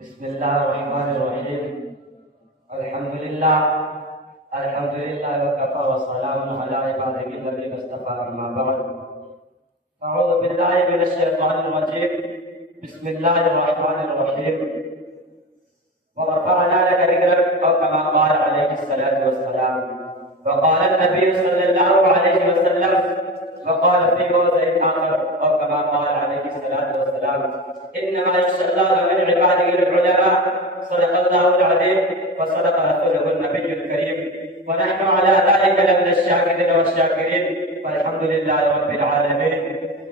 بسم الله الرحمن الرحيم. الحمد لله وكفى وسلام على عباده الذين اصطفى. أما بعد، أعوذ بالله من الشيطان الرجيم. بسم الله الرحمن الرحيم. ورفعنا لك ذكرك، أو كما قال عليه الصلاة والسلام. وقال النبي صلى الله عليه وسلم، وقال في موضع آخر، أو كما قال عليه الصلاة والسلام: إنما يخشى الله من عباده العلماء. صدق الله العظيم وصدق رسوله النبي الكريم، ونحن على ذلك لمن الشاكرين والشاكرين، والحمد لله رب العالمين.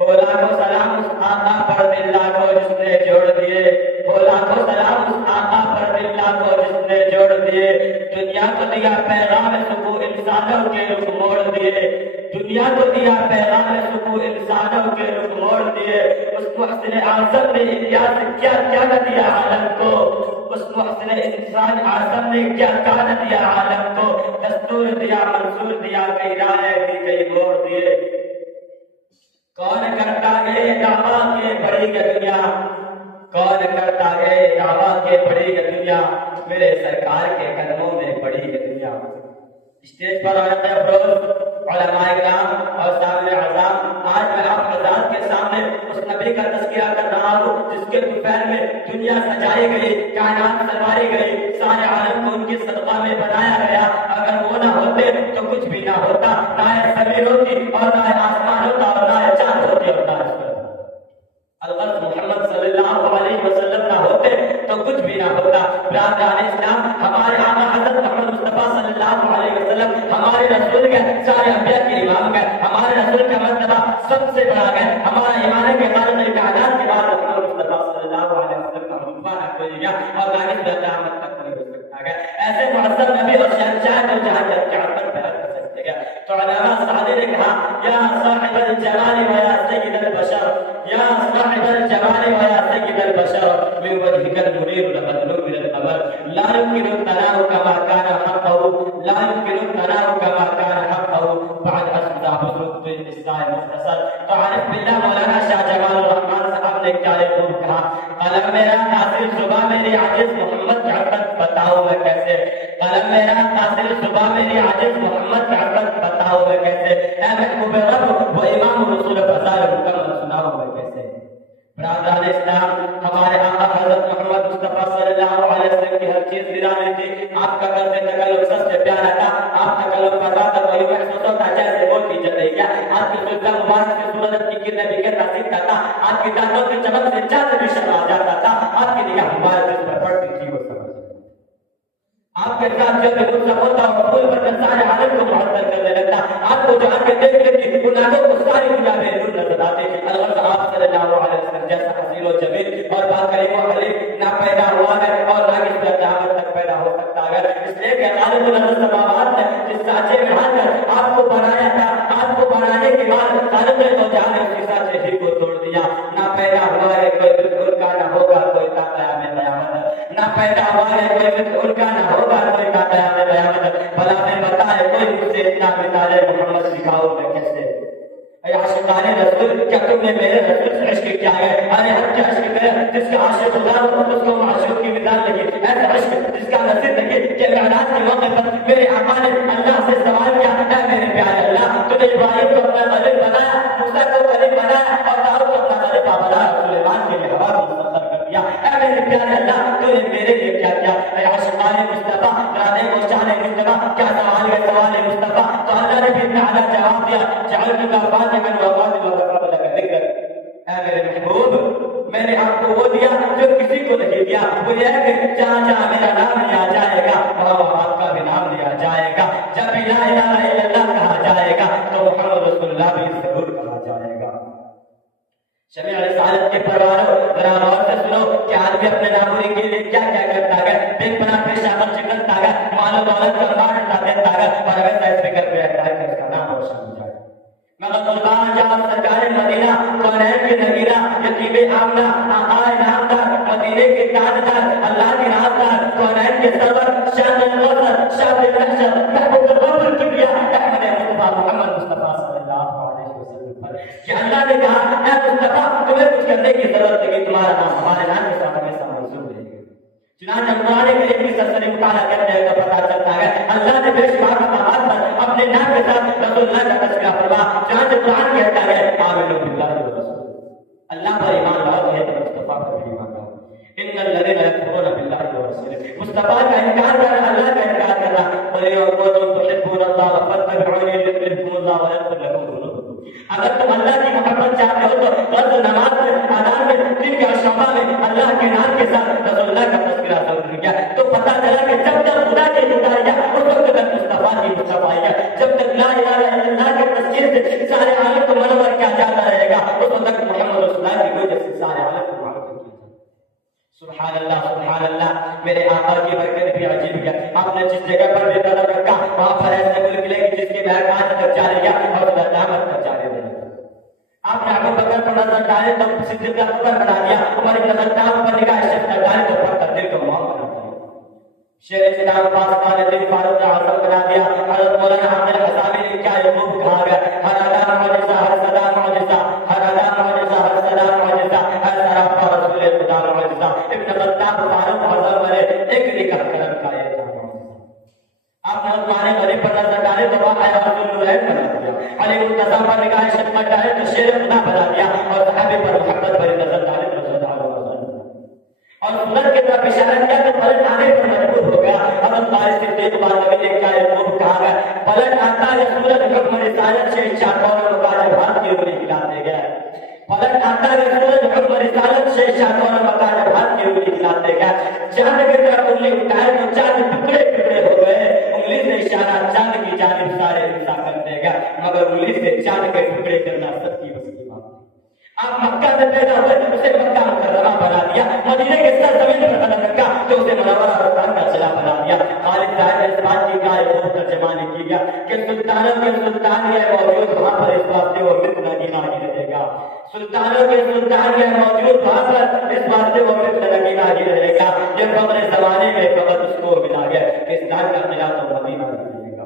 بولا کو سلام اس آقا پر باللہ کو جس نے جوڑ دیے، بولا کو سلام اس آقا پر باللہ کو جس نے جوڑ دیے. دنیا کو دیا پیغام سکو، انسانوں کے رخ موڑ دیے. دنیا کو دیا پیغام سکو، انسانوں کے رخ موڑ دیے. اس محسن اعظم نے الیاس کیا کیا نہ دیا عالم کو، اس محسن انسان اعظم نے کیا کیا نہ دیا عالم کو. دستور دیا، منصور دیا، کئی رائے دی، کئی موڑ دیے. کون کرتا ہے دعویٰ کے بڑی گا دنیا، کون کرتا ہے دعویٰ کے بڑی گا دنیا، میرے سرکار کے قدموں میں بڑی گا دنیا. اسٹیج پر آیت افروز علماء کرام اور سامنے اعظام، آج میں آپ حضرات کے سامنے اس نبی کا تذکرہ کر رہا ہوں جس کے دوپہر میں دنیا سجائی گئی، کائنات سنواری گئی، سارے عالم کو ان کی صدقہ میں بنایا گیا. اگر وہ نہ ہوتے تو کچھ بھی نہ ہوتا، نہ زمین ہوتی اور نہ آسمان ہوتا اور نہ چاند ہوتی اور نہ الغرض محمد صلی اللہ علیہ وسلم نہ ہوتے تو کچھ بھی نہ ہوتا. برادران اسلام، ہمارے آقا حضرت محمد مصطفیٰ صلی اللہ علیہ وسلم ہمارے رسول کے سارے انبیاء کے امام گئے، ہمارے رسول کا مرتبہ سب سے بڑا گئے. ہمارا ایمان ہے کہ خالق کائنات کے بعد محمد مصطفیٰ صلی اللہ علیہ وسلم کا رتبہ نہ کوئی گیا اور نہ اس قیامت تک کوئی ہو سکتا ہے. ایسے معظم نبی اور شہنشاہ کو جہاں پر پیار کر سکتے گا. تو علامہ سعدی نے کہا: یا صاحب الجمال و یا سید البشر، یا صاحب الجمال و یا سید البشر، من وجهك المنير لقد نور القمر، لا يمكن الثناء كما كان حقه، لا يمكن الثناء كما كان حقه، بعد أصدى بزرق الإسلام مختصر. تو عارف باللہ مولانا شاہ جمال الرحمن صاحب نے کیا خوب کہا: قلم میرا تاثر صبح میری عاجز محمد عبد بتاؤ میں کیسے، قلم میرا تاثر صبح میری عاجز محمد عبد بتاؤ میں کیسے، اے محبوب رب وہ امام رسول فضائل مکمل سناؤ میں کیسے. برادران اسلام، ہمارے آقا حضرت محمد مصطفیٰ صلی اللہ علیہ وسلم کی ہر چیز نرالی تھی. آپ کا قرض تکلف سب سے پیارا تھا. آپ تکلف کرتا تھا وہی محسوس ہوتا جیسے وہ کی جل رہی ہے. آپ کی سلطہ مبارک سے سورج کی کرنے بھی کرنا سیکھتا تھا. آپ کی دانتوں کی چمک سے چاند بھی شرما جاتا تھا. آپ کی نگاہ مبارک جس پر پڑتی تھی وہ سمجھ. آپ کے ساتھ جب بھی غصہ ہوتا اور پھول پر سارے عالم کو معطل کرنے لگتا. آپ کو جہاں کے دیکھ لیتی ان آنکھوں کو ساری دنیا میں نور نظر آتے. البتہ آپ صلی اللہ علیہ وسلم جیسا حسین و جمیل اور باکریم و حلیم نہ پیدا ہوا ہے اور نہ اس پر قیامت تک پیدا ہو سکتا ہے. اس لیے کہ خالق الارض والسماوات نے جس سانچے میں ڈال کر آپ کو بنایا تھا، آپ کو بنانے کے بعد خالق الارض نے اسی سانچے ہی کو توڑ دیا. نہ پیدا ہوا ہے کوئی ان کا نہ ہوگا کوئی تا قیامت، نہ پیدا ہوا ہے کوئی ان کا نہ ہوگا کوئی تا قیامت. بھلا میں بتائے کوئی مجھ سے اتنا مثالے محمد سکھاؤ میں کیسے. اے عاشقان رسول، کیا تم نے میرے رسول سے عشق کیا ہے؟ ارے ہم کیا عشق کریں جس کا عاشق خدا ہو اس کو معشوق کی مثال لگی. ایسا عشق جس کا نصیب لگی کہ معراج کے موقع پر میرے آقا نے اللہ سے سوال کیا: اے میرے پیارے اللہ، تو نے ابراہیم کو اپنا خلیل بنایا، موسیٰ کو خلیل بنایا اور داؤد کو اپنا خلیفہ بنایا، سلیمان کے لیے ہوا کو مسخر کر دیا. اے میرے پیارے اللہ، تو نے میرے لیے کیا کیا؟ اے عاشقان مصطفیٰ، رانے کو شان مصطفیٰ، کیا سوال ہے سوال مصطفیٰ؟ تو اللہ نے بھی اتنا اعلیٰ جواب دیا: جعلتک فاتحا وقاتلا وقبل لك ذکر. اے میرے محبوب، میں نے آپ کو وہ دیا جو کسی کو نہیں دیا. وہ یہ ہے کہ جہاں جہاں میرا نام لیا جائے گا وہاں وہاں آپ کا بھی نام لیا جائے گا. جب بھی لا الہ الا اللہ کہا جائے گا تو محمد رسول اللہ بھی ضرور کہا جائے گا. شمیع رسالت کے پروانوں، ذرا غور سے سنو کہ آدمی اپنے ناموری کے لیے کیا کیا کرتا ہے. بے پناہ پیشہ خرچ کرتا ہے، مال و دولت کا بانٹتا دیتا ہے، اور ویسا اس فکر پہ رہتا ہے کہ اس کا نام روشن ہو جائے. مگر قربان جاؤ سرکار مدینہ، کونین کی نگیرہ، یتیم آمنہ، آقائے نامدار، مدینے کے تاجدار، اللہ کے رازدار، کونین کے سرور، شان الغوثر، شان المحشر، محبوب الرب الکبریہ، احمد مصطفیٰ محمد مصطفیٰ صلی اللہ علیہ وسلم پر کہ اللہ نے کہا: اے مصطفیٰ، تمہیں کچھ کرنے کی ضرورت نہیں، تمہارا نام ہمارے نام کے ساتھ ہمیشہ منظور رہے گا. چنانچہ قرآن کریم کی سرسری مطالعہ کرتے ہیں تو پتہ چلتا ہے اللہ نے بے شمار مقامات پر اپنے نام کے ساتھ رسول اللہ کا تذکرہ فرمایا. چنانچہ قرآن کہتا ہے آمنوا باللہ ورسولہ، اللہ پر ایمان لاؤ ہے تو مصطفیٰ پر بھی ایمان لاؤ. ان الذین یکفرون باللہ ورسولہ، مصطفیٰ کا انکار کرنا، اللہ کا انکار کرنا. قل ان کنتم تحبون اللہ فاتبعونی یحببکم اللہ ویغفر لکم ذنوبکم. اگر تم اللہ کی محبت چاہتے ہو تو فرض نماز میں، اذان میں، دن کے شعبہ میں اللہ کے نام کے ساتھ رسول اللہ کا تذکرہ ضرور کیا. تو پتہ چلا کہ جب تک خدا کی خدائیہ اس وقت تک مصطفیٰ کی مصطفیٰ، جب تک لا الہ الا اللہ کے تذکیر سے سارے عالم کو منور کیا جاتا رہے گا اس وقت تک محمد رسول اللہ کی وجہ سے سارے عالم کو منور کیا جاتا ہے. سبحان اللہ سبحان اللہ. میرے آقا کی برکت بھی عجیب ہے. آپ نے جس جگہ پر بھی قدم رکھا وہاں پر ایسے ملک لے گی جس کی محک آج تک جاری ہے اور قیامت تک جاری رہے گا. آپ نے ابو بکر پر نظر ڈالے تو صدیق اکبر بنا دیا، عمر بن خطاب پر نگاہ شفقت ڈالے تو پڑھ کر دل کو معاف بنا دیا. شیخ اسلام پاسبان دل فاروق اعظم بنا دیا. حضرت مولانا عبد الحسامی نے کیا خوب کہا گیا، ہر ادا معجزہ، ہر صدا معجزہ، ہر ادا معجزہ، ہر صدا معجزہ، ہر سراپا رسول خدا معجزہ. ابن خطاب فاروق اعظم بنے ایک نکاح کرم کا یہ تھا. آپ نے عثمان غنی پر نظر ڈالے تو وہ آیا رسول اللہ بنا دیا. علی مرتضیٰ پر نگاہ شفقت ڈالے تو شیر خدا بنا دیا. اور صحابی پر محبت بھری نظر ڈالے تو رسول اللہ اور سورج کی طرف اشارہ کیا تو پلٹ آنے پر مجبور ہو گیا. حضرت بارش صدیق بارگاہ نے کیا خوب کہا گیا، پلٹ آتا ہے سورج حکم رسالت سے شاکون مقاجب ہاتھ کی انگلی ہلاتے گئے. پلٹ آتا ہے سورج حکم رسالت سے شاکون مقاجب ہاتھ کی انگلی ہلاتے گئے. چاند کی طرف انگلی اٹھائے تو چاند ٹکڑے ٹکڑے ہو گئے. انگلی سے اشارہ چاند کی جانب سارے انسان کرتے گا، مگر انگلی سے چاند کے ٹکڑے کرنا سب کی بس کی بات. آپ مکہ میں پیدا ہوئے اسے مکہ مکرمہ بنا دیا، مدینے کے سر زمین پر قدم رکھا تو اسے منورہ مکان کا ضلع بنا دیا. خالد صاحب نے اس بات کی کا ترجمہ نہیں کیا کہ سلطانوں کے سلطان یہ موجود وہاں پر اس واسطے وہ مت نگینا ہی رہے گا. سلطانوں کے سلطان یہ موجود وہاں پر اس واسطے وہ مت نگینا ہی رہے گا. یہ قبر زمانے میں فقط اس کو ملا گیا کہ اسلام کا قلعہ تو مدینہ میں رہے گا.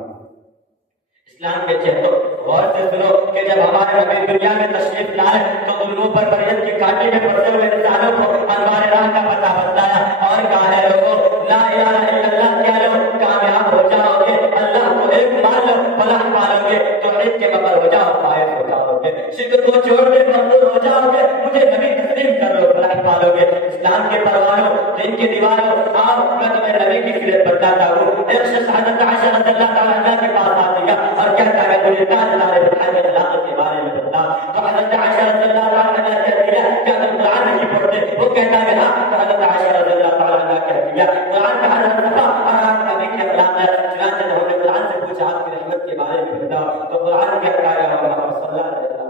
اسلام کے چہروں غور سے سنو کہ جب ہمارے نبی دنیا میں تشریف لائے تو علوم پر بریت کی کاٹی میں پڑتے ہوئے انسانوں کو انوار راہ کا پتہ بتلایا اور کہا ہے لوگوں لا الہ الا اللہ کیا لو کامیاب ہو جاؤ گے، اللہ کو ایک مان لو فلاح پالو گے، توحید کے مقر ہو جاؤ فائز ہو جاؤ گے، شرک کو چھوڑ کے مقبول ہو جاؤ گے، مجھے نبی تسلیم کر لو فلاح پالو گے. اسلام کے پروانوں، دین کی دیواروں، آؤ میں تمہیں نبی کی سیرت بتاتا ہوں. ایک شخص حضرت عائشہ رضی اللہ تعالیٰ عنہ کے پاس آتی ہے اور کہتا ہے مجھے تاجدار بٹھائے میں طلاق کے بارے میں بتا. تو حضرت عائشہ رضی اللہ تعالیٰ عنہ کہتی ہے کہ اگر قرآن نہیں پڑھتے، وہ کہتا ہے ہاں. تو حضرت عائشہ رضی اللہ تعالیٰ عنہ کہتی ہے قرآن کا ہر صفحہ اور آپ نبی کے اخلاق ہے. چنانچہ جب ہم نے قرآن سے پوچھا آپ کی رحمت کے بارے میں بتاؤ تو قرآن کہتا ہے محمد صلی اللہ علیہ وسلم.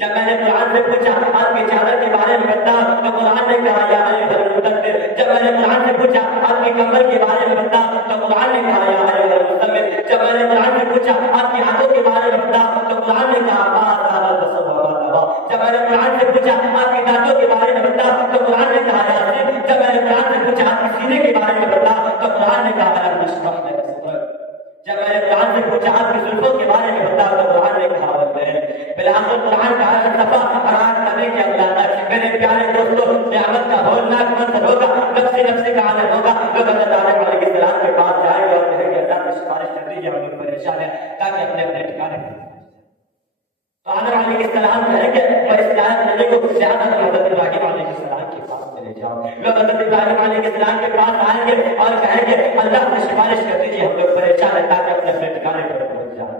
جب میں نے قرآن سے پوچھا آپ کی چادر کے بارے میں بتاؤ تو قرآن نے کہا یا ایھا المدثر. جب میں نے قرآن سے پوچھا آپ کی کمر کے بارے میں بتاؤ تو قرآن نے کہا یا ایھا المزمل. جب میں نے قرآن سے پوچھا آپ کی آنکھوں کے بارے میں بتاؤ تو قرآن نے کہا ما زال البصر وما طغى. جب میں نے قرآن سے پوچھا آپ کی دانتوں کے بارے میں بتاؤ تو قرآن نے کہا یاسین. جب میں نے قرآن سے پوچھا آپ کے سینے کے بارے میں بتاؤ تو قرآن نے کہا الم نشرح لك صدرك. جب میں نے قرآن سے پوچھا آپ کی زلفوں کے بارے میں بتاؤ تو قرآن نے کہا بالآخر قرآن کا ہر صفحہ قرآن نبی کے اخلاق ہے. میرے پیارے دوستوں، قیامت کا ہولناک منظر ہوگا، نفسی نفسی کا عالم ہوگا. لوگ حضرت آدم علیہ السلام کے پاس جائیں گے اور کہیں گے اللہ کی سفارش کر دیجیے، ہم لوگ پریشان ہیں تاکہ اپنے اپنے ٹھکانے پر. تو آدم علیہ السلام کہیں گے میں اس لائق نبی کو زیادہ حضرت ابراہیم علیہ السلام کے پاس چلے جاؤ. لوگ حضرت ابراہیم علیہ السلام کے پاس آئیں گے اور کہیں گے اللہ کی سفارش کر دیجیے، ہم لوگ پریشان ہیں تاکہ اپنے اپنے ٹھکانے پر پہنچ جائیں.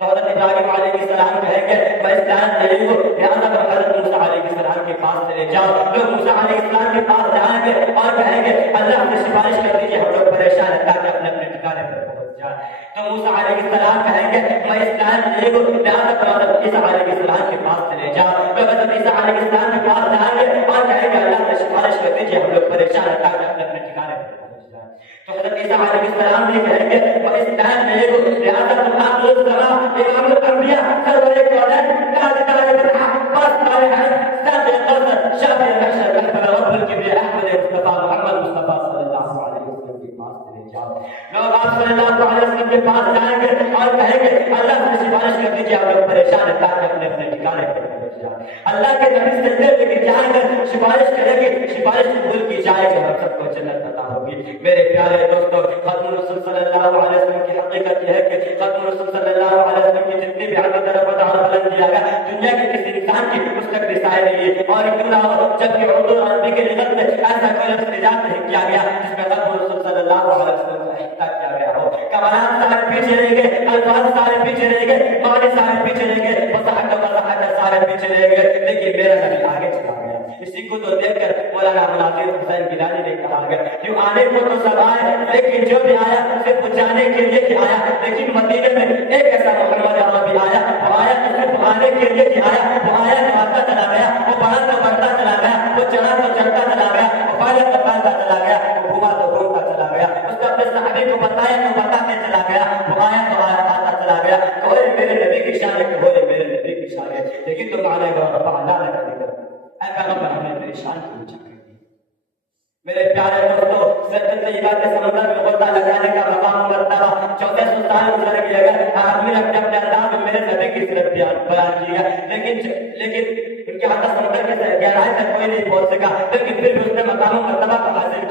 تو حضرت ابراہیم علیہ السلام کہیں گے میں اس لائق نہیں ہوں، لہٰذا حضرت موسیٰ علیہ السلام کے پاس چلے جاؤ. لوگ موسیٰ علیہ السلام کے پاس جائیں گے اور کہیں گے اللہ کی سفارش کر دیجیے، ہم لوگ پریشان ہیں تاکہ اپنے اپنے ٹھکانے پر پہنچ جائیں. تو موسیٰ علیہ السلام کہیں گے میں اس لائق نہیں ہوں، لہٰذا حضرت عیسیٰ علیہ السلام کے پاس چلے جاؤ. لوگ حضرت عیسیٰ علیہ السلام کے پاس جائیں گے اور کہیں گے اللہ کی سفارش کر دیجیے، ہم لوگ پریشان ہیں تاکہ اپنے اپنے ٹھکانے پر پہنچ جائیں. تو حضرت عیسیٰ علیہ السلام بھی کہیں گے میں اس لائق نہیں ہوں، لہٰذا آخر الزمان امام الانبیاء سرور کونین تاجدار فتح پاسبان حق سابق قوثر شافع المحشر رحمة رب الكبرياء احمد مصطفیٰ محمد مصطفیٰ صلی اللہ علیہ وسلم کے پاس چلے جاؤ. لوگ آپ آپ صلی اللہ علیہ وسلم کے پاس جائیں گے اور کہیں گے اللہ سے سفارش کر دیجیے، آپ لوگ پریشان ہیں تاکہ اپنے اپنے ٹھکانے پر پہنچ جائیں۔ اللہ کے نبی سجدے لے کے جائیں گے، سفارش کریں گے، سفارش قبول کی جائے گی، ہم سب کو جنت عطا ہوگی۔ میرے پیارے دوستو، ختم رسول صلی اللہ علیہ وسلم کی حقیقت یہ ہے کہ ختم رسول صلی اللہ علیہ وسلم کی جتنی بھی حق طرف بلند کیا گیا، دنیا کے کسی انسان کی اس تک رسائی نہیں ہے، اور کیوں نہ ہو جبکہ اردو عربی کے لغت میں ایسا کوئی لفظ ایجاد نہیں کیا گیا جس میں ختم رسول صلی اللہ علیہ وسلم کا احاطہ کیا گیا ہو۔ کمالات سارے پیچھے رہ گئے، الفاظ سارے پیچھے رہ گئے، معنی سارے پیچھے رہ گئے، وضاحت سارے پیچھے رہ گئے، لیکن میرا نبی آگے چلا گیا۔ اسی کو تو دیکھ کر مولانا مناظر حسین گیلانی نے کہا گیا کہ آنے کو تو سب آئے، لیکن جو بھی آیا صرف جانے کے لیے ہی آیا، لیکن مدینے میں ایک ایسا محمد عربی آیا، وہ آیا تو صرف آنے کے لیے ہی آیا، وہ آیا تو آتا چلا گیا، وہ بڑھا تو بڑھتا چلا گیا، وہ چڑھا تو چڑھتا چلا گیا، وہ پھیلا تو پھیلتا چلا گیا، وہ گھوما تو گھومتا چلا گیا، اس نے اپنے صحابی کو بتایا تو بتاتے چلا گیا، وہ آیا تو آتا چلا گیا۔ کوئی میرے نبی کی شان ہے، کوئی میرے نبی کی شان ہے، لیکن تم آنے گا رفع اللہ کا ذکر، اے پیغمبر ہمیں میری شان کی اونچا کر دی۔ میرے پیارے دوستو، سجدہ طیبہ کے سمندر میں غوطہ لگانے کا مقام و مرتبہ 1400 سال گزر گیا ہے، آدمی اپنے اپنے انداز میں میرے نبی کی صرف بیان کیا، لیکن ان کے ہاتھ سمندر کے گہرائی تک کوئی نہیں پہنچ سکا، لیکن پھر بھی اس نے مقام و مرتبہ کو حاصل کیا۔